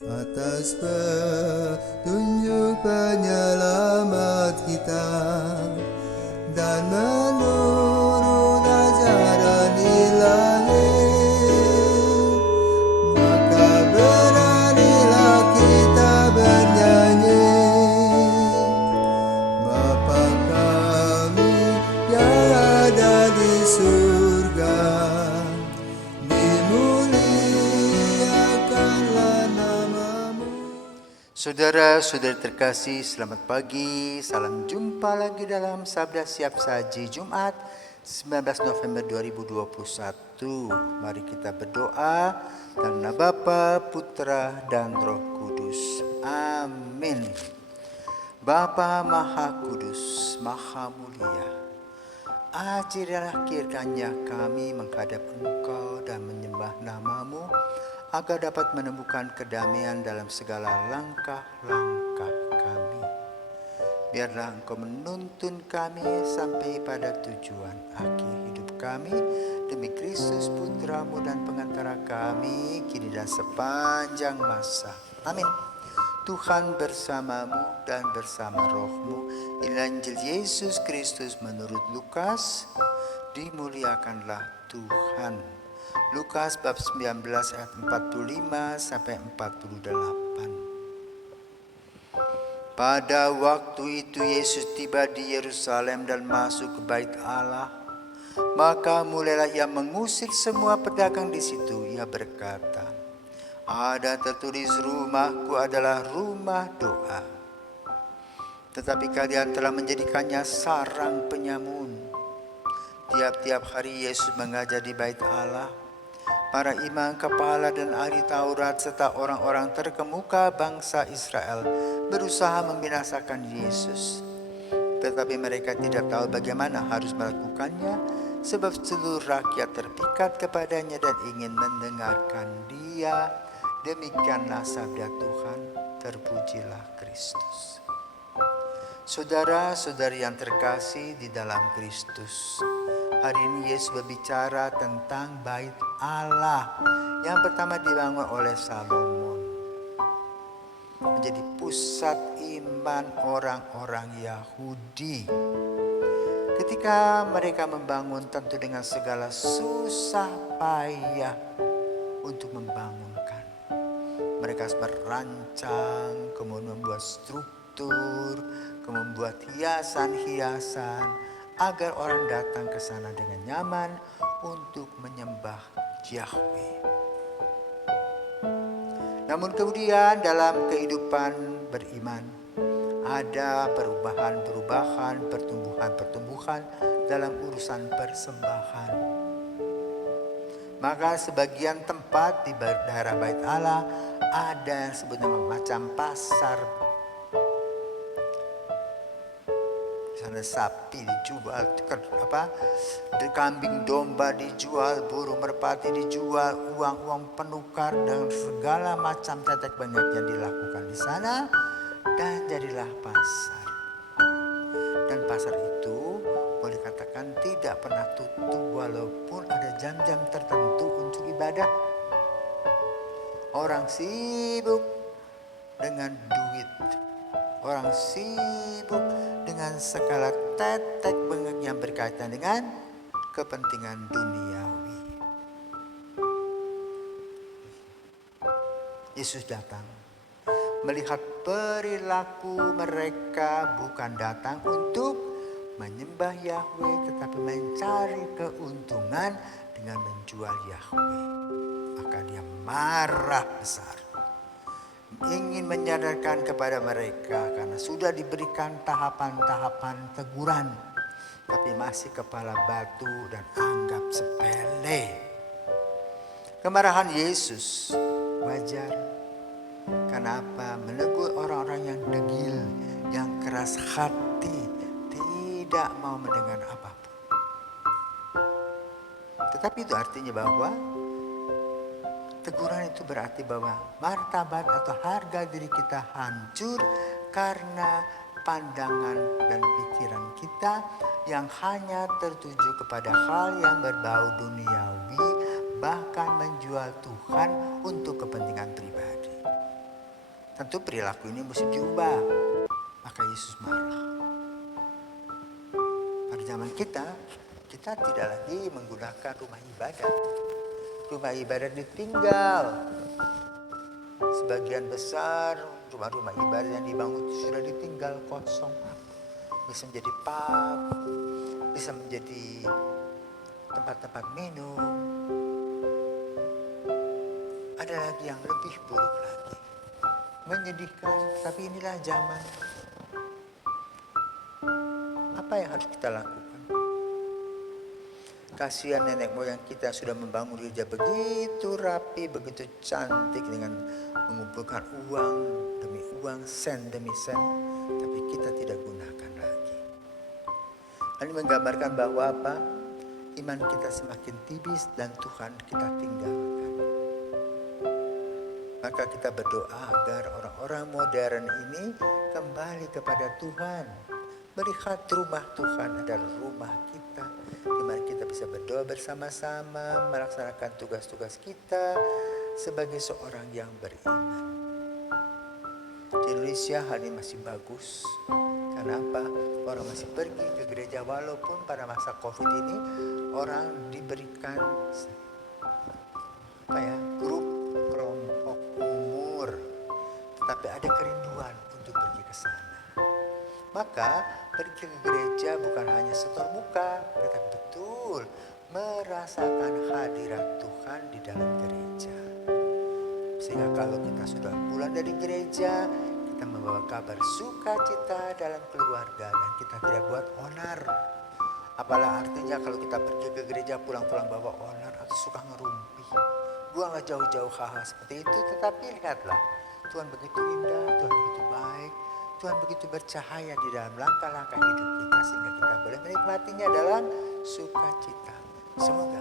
Atas petunjuk penyelamat kita dan menurut ajaran ilahi, maka beranilah kita bernyanyi. Bapa kami yang ada di surga, dimuliakanlah namamu. Saudara-saudari terkasih, selamat pagi. Salam jumpa lagi dalam Sabda Siap Saji Jumat 19 November 2021. Mari kita berdoa dalam nama Bapa, Putra, dan Roh Kudus. Amin. Bapa Maha Kudus, Maha Mulia, ajarilah kiranya kami menghadap Engkau dan menyembah namamu, agar dapat menemukan kedamaian dalam segala langkah-langkah kami. Biarlah Engkau menuntun kami sampai pada tujuan akhir hidup kami, demi Kristus Putramu dan pengantara kami, kini dan sepanjang masa. Amin. Tuhan bersamamu dan bersama rohmu. Inilah Injil Yesus Kristus menurut Lukas. Dimuliakanlah Tuhan. Lukas bab 19 ayat 45 sampai 48. Pada waktu itu Yesus tiba di Yerusalem dan masuk ke Bait Allah. Maka mulailah ia mengusir semua pedagang di situ. Ia berkata, "Ada tertulis, rumahku adalah rumah doa. Tetapi kalian telah menjadikannya sarang penyamun." Tiap-tiap hari Yesus mengajar di Bait Allah. Para imam kepala dan ahli Taurat serta orang-orang terkemuka bangsa Israel berusaha membinasakan Yesus. Tetapi mereka tidak tahu bagaimana harus melakukannya, sebab seluruh rakyat terpikat kepadanya dan ingin mendengarkan Dia. Demikianlah sabda Tuhan. Terpujilah Kristus. Saudara-saudari yang terkasih di dalam Kristus, hari ini Yesus berbicara tentang Bait Allah yang pertama dibangun oleh Salomon, menjadi pusat iman orang-orang Yahudi. Ketika mereka membangun, tentu dengan segala susah payah untuk membangunkan. Mereka harus merancang, kemudian membuat struktur, kemudian membuat hiasan-hiasan agar orang datang ke sana dengan nyaman untuk menyembah Yahweh. Namun kemudian dalam kehidupan beriman ada perubahan-perubahan, pertumbuhan-pertumbuhan dalam urusan persembahan. Maka sebagian tempat di daerah Bait Allah ada yang sebut nama macam pasar. Di sana sapi dijual, kambing domba dijual, burung merpati dijual, uang-uang penukar dan segala macam tetek banyak yang dilakukan di sana, dan jadilah pasar. Dan pasar itu boleh katakan tidak pernah tutup walaupun ada jam-jam tertentu untuk ibadah. Orang sibuk dengan duit. Orang sibuk dengan segala tetek bengek yang berkaitan dengan kepentingan duniawi. Yesus datang melihat perilaku mereka, bukan datang untuk menyembah Yahweh, tetapi mencari keuntungan dengan menjual Yahweh. Maka dia marah besar, ingin menyadarkan kepada mereka karena sudah diberikan tahapan-tahapan teguran, tapi masih kepala batu dan anggap sepele. Kemarahan Yesus wajar. Kenapa? Menegur orang-orang yang degil, yang keras hati, tidak mau mendengar apapun. Tetapi itu artinya bahwa teguran itu berarti bahwa martabat atau harga diri kita hancur karena pandangan dan pikiran kita yang hanya tertuju kepada hal yang berbau duniawi, bahkan menjual Tuhan untuk kepentingan pribadi. Tentu perilaku ini mesti diubah. Maka Yesus marah. Pada zaman kita tidak lagi menggunakan rumah ibadat. Rumah ibadat ditinggal. Sebagian besar rumah-rumah ibadat yang dibangun sudah ditinggal kosong. Bisa menjadi pub, bisa menjadi tempat-tempat minum. Ada lagi yang lebih buruk lagi. Menyedihkan, tapi inilah zaman. Apa yang harus kita lakukan? Kasihan nenek moyang kita sudah membangun gereja begitu rapi, begitu cantik dengan mengumpulkan uang demi uang, sen demi sen, tapi kita tidak gunakan lagi. Ini menggambarkan bahwa apa? Iman kita semakin tipis dan Tuhan kita tinggalkan. Maka kita berdoa agar orang-orang modern ini kembali kepada Tuhan. Melihat rumah Tuhan adalah rumah kita, di mana kita bisa berdoa bersama-sama, melaksanakan tugas-tugas kita sebagai seorang yang beriman. Di Indonesia hal ini masih bagus. Karena apa? Orang masih pergi ke gereja walaupun pada masa COVID ini orang diberikan grup kelompok umur, tetapi ada kerinduan untuk pergi ke sana. Maka pergi ke gereja bukan hanya setor muka, tetapi betul merasakan hadirat Tuhan di dalam gereja. Sehingga kalau kita sudah pulang dari gereja, kita membawa kabar sukacita dalam keluarga dan kita tidak buat onar. Apalah artinya kalau kita pergi ke gereja pulang-pulang bawa onar atau suka ngerumpi. Buanglah jauh-jauh hal-hal seperti itu, tetapi lihatlah Tuhan begitu indah, Tuhan begitu baik, Tuhan begitu bercahaya di dalam langkah-langkah hidup kita sehingga kita boleh menikmatinya dalam sukacita. Semoga